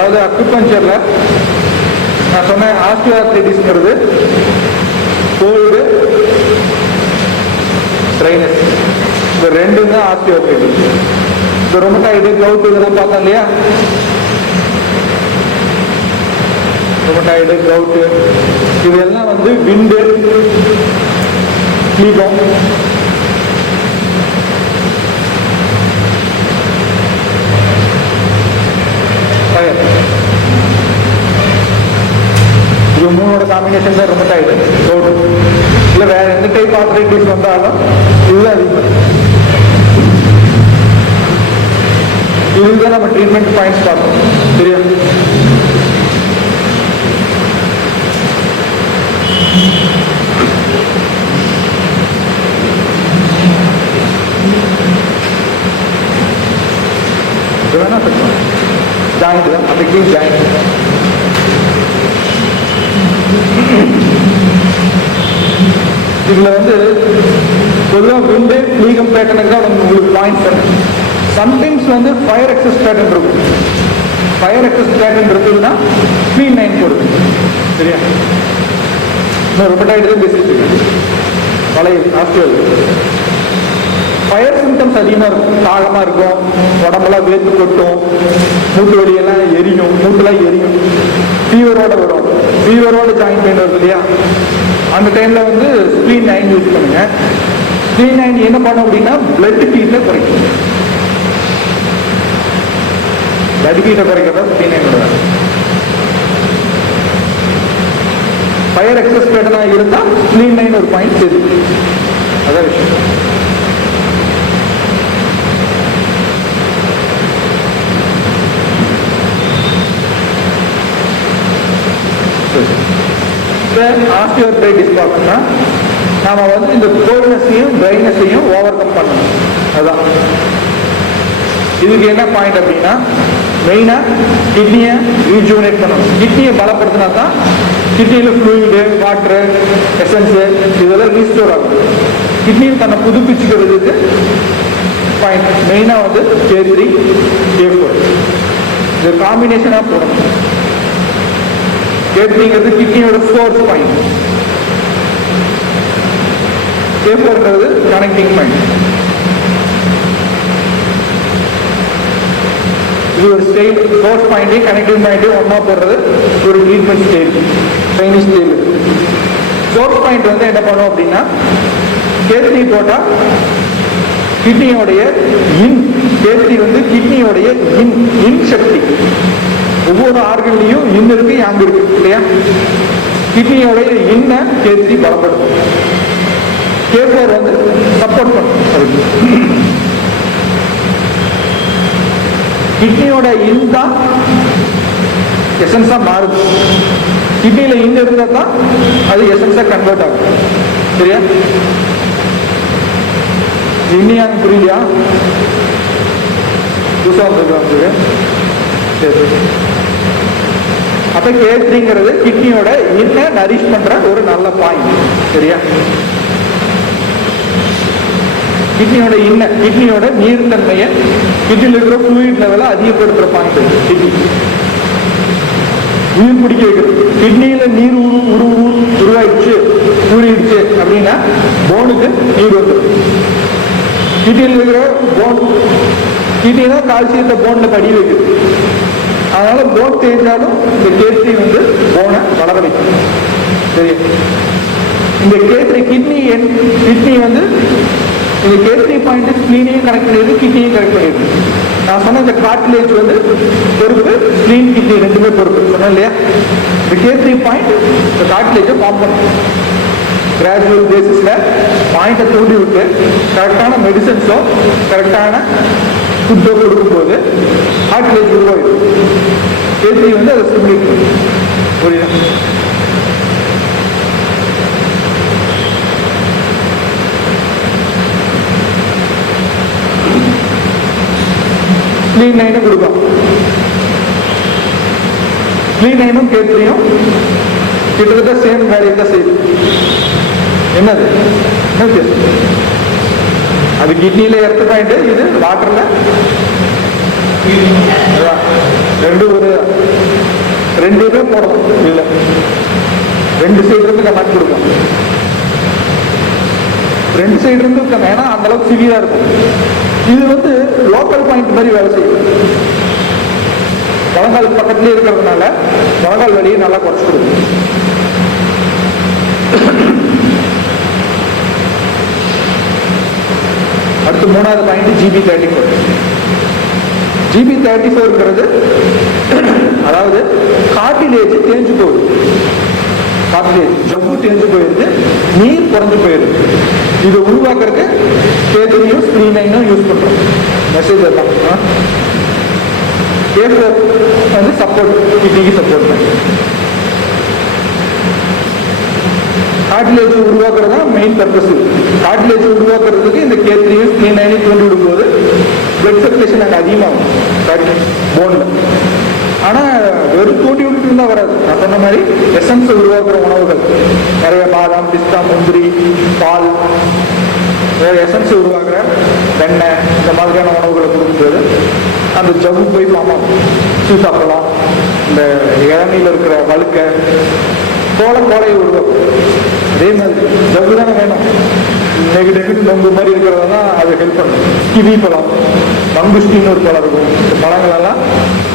அதாவது அக்குபஞ்சர்ல நான் சொன்ன ஆஸ்டியோஆர்த்ரைட்டிஸ்ங்கிறது கோல்டு ட்ரைனஸ், இந்த ரெண்டும் தான் ஆஸ்டியோஆர்த்ரைட்டிஸ். இந்த ரொமட்டாய்டு கவுட் இதெல்லாம் பார்த்தோம் இல்லையா, ரொமட்டாய்டு கவுட்டு இதெல்லாம் வந்து விண்டு ஸ்லீபம் ஃபயர், இது மூணோட காம்பினேஷன் தான் ரொமட்டாய்டு கவுட்டு. இல்லை வேற எந்த டைப் ஆர்த்ரைட்டிஸ் வந்தாலும் இதுதான் அதிகம். இதுதான் நம்ம ட்ரீட்மெண்ட் பாயிண்ட்ஸ் பார்த்தோம். சரியா? ஜாயிண்ட் தான், அந்த கீழ் ஜாயிண்ட். இதுல வந்து பொதுவாக விண்டு லீகம் பேட்டர்னுக்கு தான் உங்களுக்கு பாயிண்ட்ஸ். சம்டைம்ஸ் வந்து ஃபயர் எக்ஸஸ் பேட்டர்ன் இருக்கும். ஃபயர் எக்ஸஸ் பேட்டர்ன் இருக்குதுன்னா ஸ்பீன் 9 போடுது. சரியா? இன்னும் ரொமட்டாய்டு தான் பேசிட்டு இருக்கேன். பழைய ஆஸ்டியோல் ஃபயர் சிம்டம்ஸ் அதிகமாக இருக்கும். தாகமாக இருக்கும், உடம்பெல்லாம் வேர்த்து கொட்டும், மூட்டு வலியெல்லாம் எரியும், மூட்டுலாம் எரியும், ஃபீவரோட வரும். ஃபீவரோட ஜாயின் பெயின் வருது இல்லையா, அந்த டைமில் வந்து ஸ்பீன் 9 யூஸ் பண்ணுங்க. ஸ்பீன் 9 என்ன பண்ணும் அப்படின்னா பிளட் ஹீட்டை குறைக்கும். பிளட் ஹீட்டை குறைக்கிறதா ஸ்பீன் 9. ஃபயர் எக்ஸஸ் பேட்டர்னாக இருந்தால் ஸ்பீன் 9 ஒரு பாயிண்ட் சரி. அதான் விஷயம். ஆஸ்டியோஆர்த்ரைட்டிஸ் பார்த்தோம்னா நாம வந்து இந்த கோல்ட்னஸையும் ட்ரைனஸையும் ஓவர் கம் பண்ணணும். அதுதான் இதுக்கு என்ன பாயிண்ட் அப்படின்னா, மெயினா கிட்னியை ரீஜூவனேட் பண்ணணும். கிட்னியை பலப்படுத்தினா தான் கிட்னியில் ஃப்ளூயிடு, வாட்டரு, எசன்ஸு இதெல்லாம் ரீஸ்டோர் ஆகும். கிட்னியை தன்னை புதுப்பிச்சுக்கிறதுக்கு பாயிண்ட் மெயினாக வந்து K3 K4 இது காம்பினேஷனாக போடணும். K3ங்கிறது கிட்னியோட சோர்ஸ் பாயிண்ட், K4ங்கிறது கனெக்டிங் பாயிண்ட். இது ஒரு ஸ்டைல். சோர்ஸ் பாயிண்டையும் கனெக்டிங் பாயிண்டையும் ஒன்றா போடுறது ஒரு treatment style, Chinese style. Source point வந்து என்ன பண்ணும் அப்படின்னா, K3 போட்டால் கிட்னியோடைய K3 வந்து கிட்னியோடைய இன் சக்தி. ஒவ்வொரு ஆர்கன்லையும் இன் இருக்கு, யாங் இருக்கு இல்லையா. கிட்னியோடைய இன்ன K3 பலப்படுத்தும், K4 வந்து சப்போர்ட் பண்ணும். அதுக்கு கிட்னியோட இன் தான் எசன்ஸா மாறுது. கிட்னியில இன் இருந்தா தான் அது எசன்ஸா கன்வெர்ட் ஆகும். சரியா? இன்னியாங்க புரியலையா? புதுசா வந்துருக்கு. அப்ப K3ங்கிறது கிட்னியோட இன்ன நரிஷ் பண்ற ஒரு நல்ல பாயிண்ட். சரியா? கிட்னியோட இன்ன, கிட்னியோட நீர்த்தன்மையை, கிட்னியில் இருக்கிற ஃப்ளூயிட் லெவலை அதிகப்படுத்துற பாயிண்ட் கிட்னி. உயிர் பிடிக்க வைக்கிறது. கிட்னியில நீர் உருவாயிடுச்சு, ஊறிடுச்சு அப்படின்னா போனுக்கு நீர் வந்துடும். கிட்னியில் இருக்கிற போன், கிட்னி தான் கால்சியத்தை போன்ல கடி வைக்குது. அதனால போன் தேய்ஞ்சாலும் இந்த K3 வந்து போனை வளர வைக்கும். சரி, இந்த K3 கிட்னி வந்து இந்த K3 பாயிண்ட் ஸ்பிளீனையும் கனெக்ட் பண்ணிடுது, கிட்னியும் கனெக்ட் பண்ணிடுது. நான் சொன்ன இந்த கார்டிலேஜ் வந்து பொறுப்பு, ஸ்பிளீன் கிட்னி ரெண்டுமே பொறுப்பு சொன்னேன் இல்லையா. இந்த K3 பாயிண்ட் இந்த கார்டிலேஜை ஃபார்ம் பண்ணும். கிராஜுவல் பேசிஸ்ல பாயிண்டை தூண்டி விட்டு கரெக்டான மெடிசன்ஸோ கரெக்டான ஃபுட்டோ கொடுக்கும்போது கார்டிலேஜ் உருவாயிடும். K3 வந்து அதை ஸ்டிமுலேட் பண்ணும். புரியுதா? ஸ்பிளீன் 9 கொடுக்கும். ஸ்பிளீன் 9ம் K3யும் கிட்டத்தட்ட சேம் வேலையை தான் செய்யுது. என்னது அது கிட்னியில எர்த் பாயிண்ட், இது வாட்டர்ல ரெண்டு ஒரு 2 போடலாம், இல்லை 2 சைடு இருந்து கமெண்ட் கொடுக்கலாம். 2 சைடு இருந்து ஏன்னா அந்த அளவுக்கு சிவியரா இருக்கும். இது வந்து லோக்கல் பாயிண்ட் மாதிரி வேலை செய்யும். முழங்கால் பக்கத்துலேயே இருக்கிறதுனால முழங்கால் வலியை நல்லா குறைச்சு கொடுக்கும். அடுத்து 3வது பாயிண்ட் GB34. GB34ங்கிறது அதாவது கார்டிலேஜ் தேஞ்சு போகுது. கார்டிலேஜ் ஜவ்வு தேஞ்சு போயிடுது, நீர் குறைஞ்சு போயிடுது. இது உருவாக்குறதுக்கு K3யும் K9யும் யூஸ் பண்றோம். மெசேஜ் தான் K4 வந்து சப்போர்ட், கிட்னிக்கு சப்போர்ட் பண்ணி கார்டிலேஜ் உருவாக்குறது தான் மெயின் பர்பஸ். கார்டிலேஜ் உருவாக்குறதுக்கு இந்த K3யும் K9யும் தூண்டி விடும்போது பிளட் சர்க்குலேஷன் அங்கே அதிகமாகும் போன்ல. ஆனால் வெறும் தூண்டி விட்டுட்டு இருந்தா வராது. நான் சொன்ன மாதிரி எசன்ஸ் உருவாக்குற உணவுகள் நிறைய பாதாம், பிஸ்தா, முந்திரி, பால், எசன்ஸ் உருவாக்குற வெண்ணெய், இந்த மாதிரியான உணவுகளை கொடுக்கும்போது அந்த ஜவ்வு போய் மாமாம். சீசாப்பழம், இந்த இளநீல இருக்கிற வழுக்க, கோலையை உருவாக்கும். அதே மாதிரி ஜவ்வு தானே வேணும். நெகிழ்ச்சி நொங்கு மாதிரி இருக்கிறது தான் அது ஹெல்ப் பண்ணும். கிவி பழம், மங்குஸ்டின்னு ஒரு பழம் இருக்கும். இந்த பழங்களெல்லாம்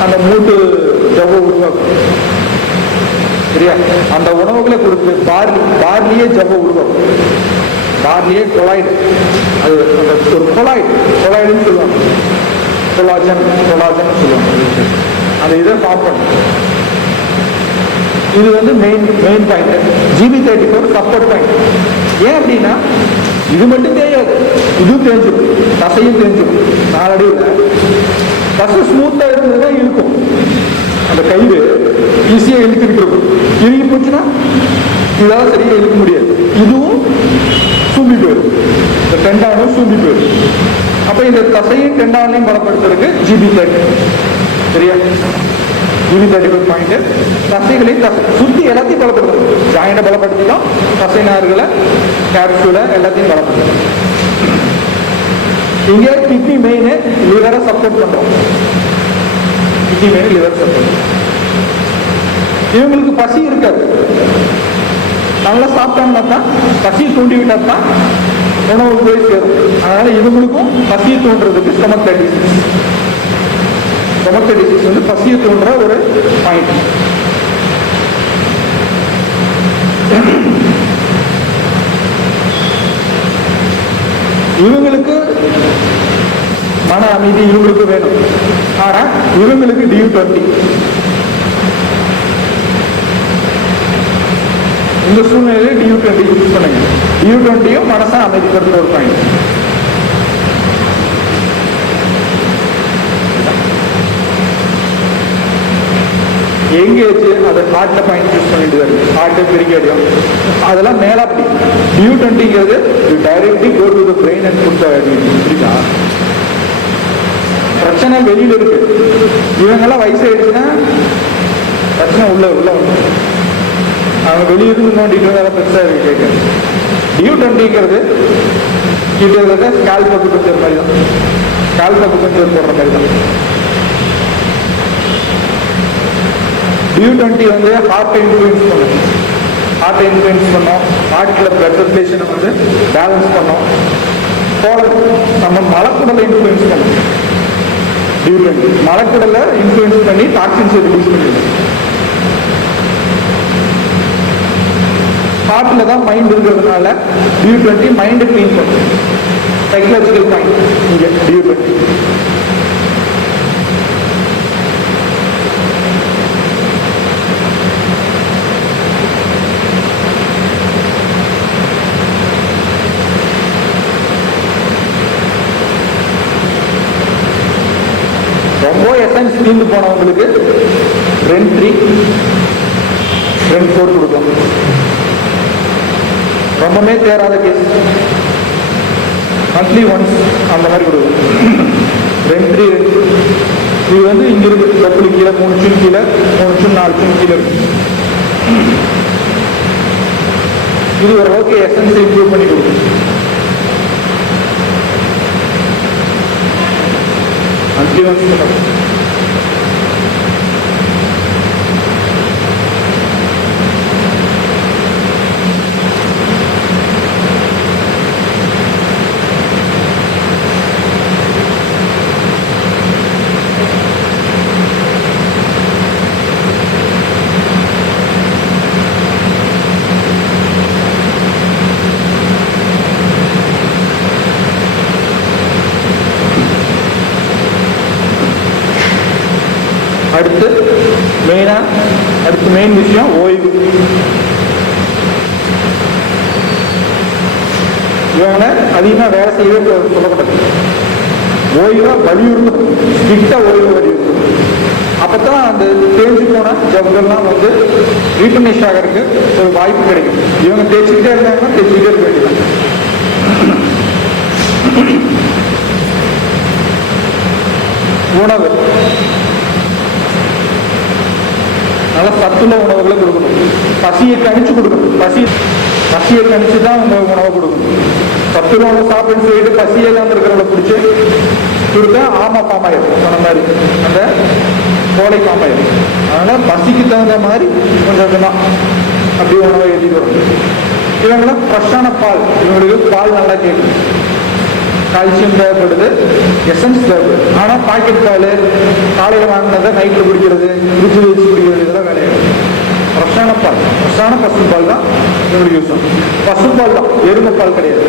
அந்த மூட்டு ஜவ்வு உருவாக்கும். சரியா? அந்த உணவுகளை கொடுத்து பார்லியே ஜவ்வு உருவாக்கும். பார்லியே கொலாய்டு, அது அந்த ஒரு கொலாய்டுன்னு சொல்லுவாங்க. கொலாஜன் சொல்லுவாங்க. அந்த இதை ஃபார்ம் பண்ணும். இது வந்து main point. GB34 support point. ஏன் அப்படின்னா இது மட்டும் தெரியாது, இதுவும் தெரிஞ்சிடும், தசையும் தெரிஞ்சிடும். நாளடைவில் தசை ஸ்மூத்தா இருந்ததுன்னா இழுக்கும். அந்த கயிறு ஈஸியா இழுத்துக்கிட்டு இருக்கும். இறுகி போச்சுன்னா இதால சரியா இழுக்க முடியாது. இதுவும் சூம்பி போயிடும், இந்த டெண்டானும் சூம்பி போயிடும். அப்ப இந்த தசையும் டெண்டானையும் பலப்படுத்துறதுக்கு GB34. சரியா? GB34 பாயிண்ட் தசைகளையும் சுத்தி எல்லாத்தையும் பலப்படுத்தணும். ஜாயிண்டை பலப்படுத்திடும், தசை நார்களை, கேப்சூலை எல்லாத்தையும் பலப்படுத்தணும். இங்கே கிட்னி மெயின் லிவரை சப்போர்ட் பண்றோம். Kidney main liver support. இவங்களுக்கு பசி இருக்காது. நல்லா சாப்பிட்டாங்கன்னா தான், பசியை தூண்டி விட்டா தான் உணவு போய் சேரும். அதனால இவங்களுக்கும் பசியை தூண்டுறதுக்கு ஸ்டொமக் 36. ஸ்டொமக் 36 வந்து பசியை தூண்டுற ஒரு பாயிண்ட். இவங்களுக்கு மன அமைதி இவங்களுக்கு வேணும். ஆனா இவங்களுக்கு DU20. இந்த சூழ்நிலையில DU20 யூஸ் பண்ணுங்க. DU20யும் மனசை அமைதிப்படுத்துற ஒரு பாயிண்ட். எங்கேஜ் அது ஹார்ட்ல பாயிண்ட் யூஸ் பண்ணிட்டு வருது. ஹார்ட், பெரிகார்டியம் அதெல்லாம் மேலாப்படி. DU20ங்கிறது directly go to the brain and put the புரியுதா? பிரச்சனை வெளியில இருக்கு. இவங்கெல்லாம் வயசாயிடுச்சுன்னா பிரச்சனை உள்ள வந்து அவங்க வெளியிருந்து நோண்டிட்டு வேற பெருசா இருக்கு கேட்க. DU20ங்கிறது கிட்ட ஸ்கால் பக்குபஞ்சர் மாதிரி தான். ஸ்கால் பக்குபஞ்சர் போடுற மாதிரி தான். DU20 வந்து ஹார்ட்டை இன்ஃப்ளூயன்ஸ் பண்ணும். ஹார்ட்ல பிளட் சர்க்குலேஷனை வந்து பேலன்ஸ் பண்ணும். நம்ம மலக்குடலை இன்ஃப்ளூயன்ஸ் பண்ணும். DU20 மலக்குடலை இன்ஃப்ளூயன்ஸ் பண்ணி டாக்ஸின்ஸை ரிலீஸ் பண்ணிடும். ஹார்ட்ல தான் மைண்ட் இருக்கிறதுனால DU20 மைண்டை கிளீன் பண்ணும். சைக்கலாஜிக்கல் பாயிண்ட் இங்க DU20. ரொம்ப எசன்ஸ் தீர்ந்து போனவங்களுக்கு REM3, REM4 கொடுக்கும். ரொம்பவே தேராத கேஸ் மந்த்லி ஒன்ஸ் அந்த மாதிரி கொடுக்கும். REM3 இது வந்து இங்க இருக்கு. தொப்புளு கீழே 3 சுன் கீழே, 3 சுன் 4 சுன் கீழே இருக்கு. இது ஒரு ஓகே எசன்ஸ் இம்ப்ரூவ் பண்ணி கொடுக்கும். மந்த்லி ஒன்ஸ் அடுத்து மெயின் விஷயம் ஓய்வு. இவங்களை அதிகமாக வேலை செய்யவே சொல்லப்பட்டது. ஓய்வா வலியுறுத்தும், ஸ்ட்ரிக்டா ஓய்வு வலியுறுத்தும். அப்பதான் அந்த தேஞ்சு போன ஜவுகள்லாம் வந்து ரீஃபினிஷ் ஆகிறதுக்கு ஒரு வாய்ப்பு கிடைக்கும். இவங்க தேய்ச்சிக்கிட்டே இருந்தாங்கன்னா தேய்ச்சிக்கிட்டே இருக்க வேண்டியதான். உணவு நல்ல சத்துள்ள உணவுகளை கொடுக்கணும். பசியை கணிச்சு கொடுக்கணும். பசியை கணிச்சு தான் உணவை கொடுக்கணும். சத்துள்ள உணவு சாப்பிட்டு சொல்லிட்டு பசியை தான் இருக்கிறவங்களை பிடிச்சி கொடுத்தா ஆமா பாமாயிரும். சொன்ன மாதிரி அந்த கோடை பாமாயிரும். அதனால பசிக்கு தகுந்த மாதிரி கொஞ்சம் கொஞ்சமா அப்படி உணவை எழுதிட்டு வரும். இவங்களாம் ஃப்ரெஷ்ஷான பால், இவங்களுக்கு பால் நல்லா கேட்கும். கால்சியம் தேவைப்படுது, எசன்ஸ் தேவைப்படுது. ஆனால் பாக்கெட் பால் காலையில் வாங்கினதை நைட்டில் குடிக்கிறது, ஃப்ரிட்ஜ் வச்சு குடிக்கிறது, இதெல்லாம் வேலையாகும். ஃப்ரெஷ்ஷான பால், ஃப்ரெஷ்ஷான பசும்பால் தான் இவங்களுக்கு யூஸ் ஆகும். பசும்பால் தான், எருமை பால் கிடையாது.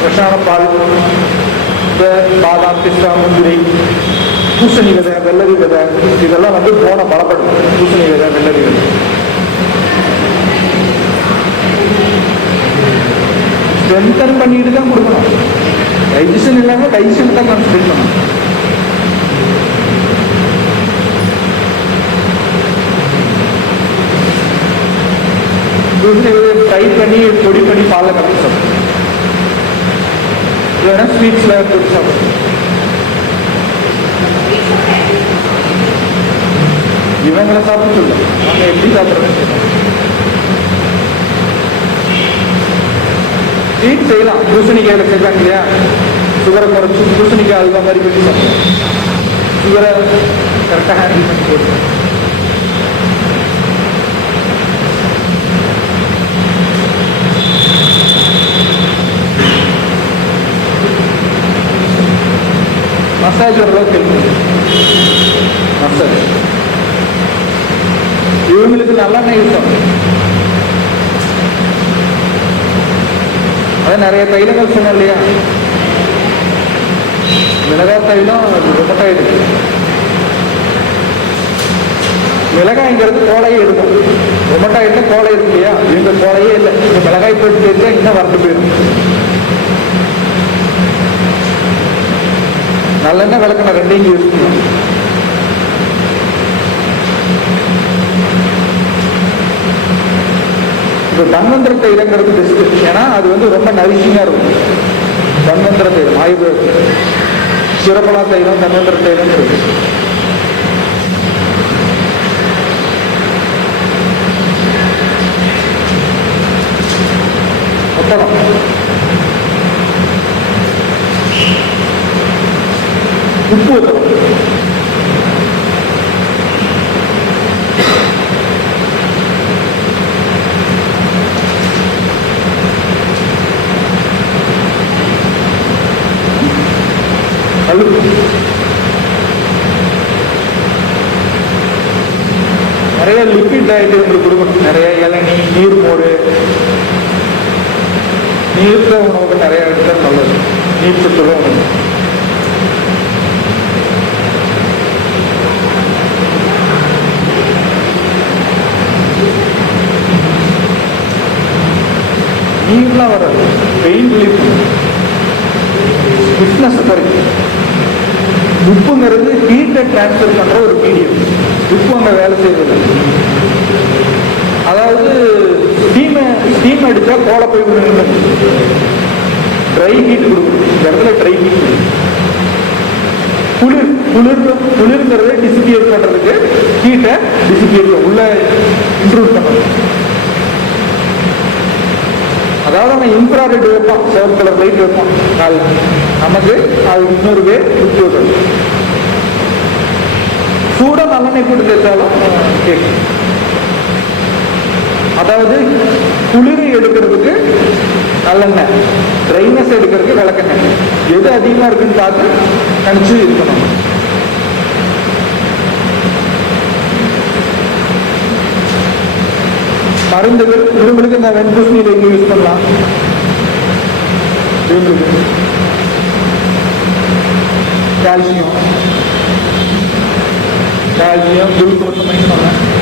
ஃப்ரெஷ்ஷான பால், இந்த பாதாம், பிஸ்தா, முந்திரி, பூசணி விதை, வெள்ளரி விதை, இதெல்லாம் வந்து போன பலப்படும். பூசணி விதை, வெள்ளரி விதை ஸ்ட்ரென்தன் பண்ணிட்டு தான் கொடுக்கணும். டைஜஷன் இல்லாமல் டைஜஷன் தான் கான்சன்ட்ரேட் பண்ணணும். ஃப்ரை பண்ணி பொடி பண்ணி பாலை கலந்து சாப்பிடும். இல்லைன்னா ஸ்வீட்ஸ்ல போட்டு சாப்பிடும். இவங்களை சாப்பிட சொல்ல, அவங்க எப்படி சாப்பிட்றதுன்னு ஸ்வீட் செய்யலாம். பூசணிக்காயில் செய்வாங்க இல்லையா, சுகரை குறைச்சி பூசணிக்காய் அல்வா மாதிரி பண்ணி சாப்பிடலாம். சுகரை கரெக்டாக ஹேண்டில் பண்ணி போட்டு மசாஜ் ஓரளவுக்கு மசாஜ். இவங்களுக்கு நல்லெண்ணெய் யூஸ் ஆகும். அதான் நிறைய தைலங்கள் சொன்னோம் இல்லையா, மிளகாய் தைலம், ரொமட்டாய்டு. மிளகாய்ங்கிறது கோலையே இருக்கும். ரொமட்டாய்டுல கோலை இருக்கு இல்லையா, இவங்க கோலையே இல்லை. இந்த மிளகாய் போட்டு தேய்ச்சா இன்னும் வரட்டு போயிடும். நல்லெண்ணெய் விளக்கணும், ரெண்டையும் யூஸ் பண்ணணும். இப்போ தன்வந்திர தைலங்கிறது பெஸ்ட். ஏன்னா அது வந்து ரொம்ப நரிஷிங்கா இருக்கும். தன்வந்திர தைலம் ஆயுர்வேதம், சிறப்பலா தைலம், தன்வந்திர தைலம் இருக்கு. ஒத்தனம், உப்பு ஒத்தனம். நிறைய லிக்விட் டயட் உங்களுக்கு கொடுக்கணும். நிறைய இளநீ, நீர் மோர், நீர்த்த உணவுகள் நிறைய எடுத்தால் நல்லது. நீர் சத்துள்ள உணவு. நீர்லாம் வராது. பெயின் ரிலீஃப், ஃபிட்னஸ் குறைக்கும். உப்புங்கிறது ஹீட்டை டிரான்ஸ்ஃபர் பண்ற ஒரு மீடியம். உப்பு அங்கே வேலை செய்யறது. அதாவது ஸ்டீம் அடிச்சா கோலை போய் ட்ரை ஹீட் கொடுக்கும். இந்த இடத்துல ட்ரை ஹீட். குளிர்ங்கிறத டிசிபியேட் பண்றதுக்கு ஹீட்டை டிசிபியேட் உள்ள இம்ப்ரூவ் பண்ணணும். அதாவது அவன் இன்ஃப்ராரெட் வைப்பான், சிவப்பு கலர் லைட் வைப்பான் காலில். நமக்கு அது இன்னொரு பேர் உத்தியோகம். சூட நல்லெண்ணெய் போட்டு தேய்ச்சாலும் கேட்கும். அதாவது குளிரை எடுக்கிறதுக்கு நல்லெண்ணெய், ட்ரைனஸ் எடுக்கிறதுக்கு விளக்கெண்ணெய். எது அதிகமா இருக்குன்னு பார்த்து கணிச்சு இருக்கணும். மருந்துகள் இவங்களுக்கு இந்த வெண்பூசணியில் எங்க யூஸ் பண்ணலாம். கால்சியம் குளுக்கோஸ் சொன்னேன்.